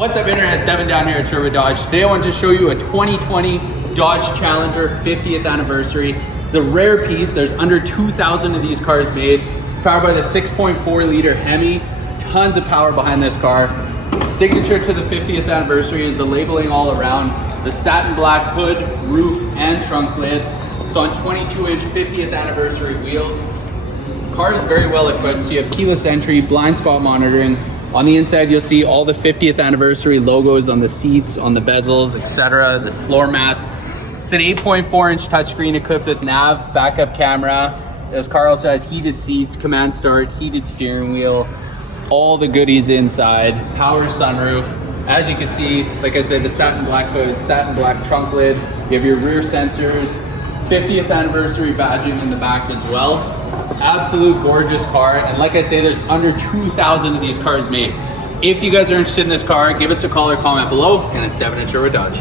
What's up internet, it's Devin down here at Sherwood Dodge. Today I want to show you a 2020 Dodge Challenger 50th anniversary. It's a rare piece. There's under 2,000 of these cars made. It's powered by the 6.4 liter HEMI. Tons of power behind this car. Signature to the 50th anniversary is the labeling all around. The satin black hood, roof, and trunk lid. It's on 22-inch 50th anniversary wheels. Car is very well equipped, so you have keyless entry, blind spot monitoring. On the inside, you'll see all the 50th anniversary logos on the seats, on the bezels, etc., the floor mats. It's an 8.4-inch touchscreen equipped with nav, backup camera. This car also has heated seats, command start, heated steering wheel, all the goodies inside, power sunroof. As you can see, like I said, the satin black hood, satin black trunk lid. You have your rear sensors, 50th anniversary badging in the back as well. Absolute gorgeous car, and like I say, there's under 2,000 of these cars made. If you guys are interested in this car, give us a call or comment below, and it's Devin at Sherwood Dodge.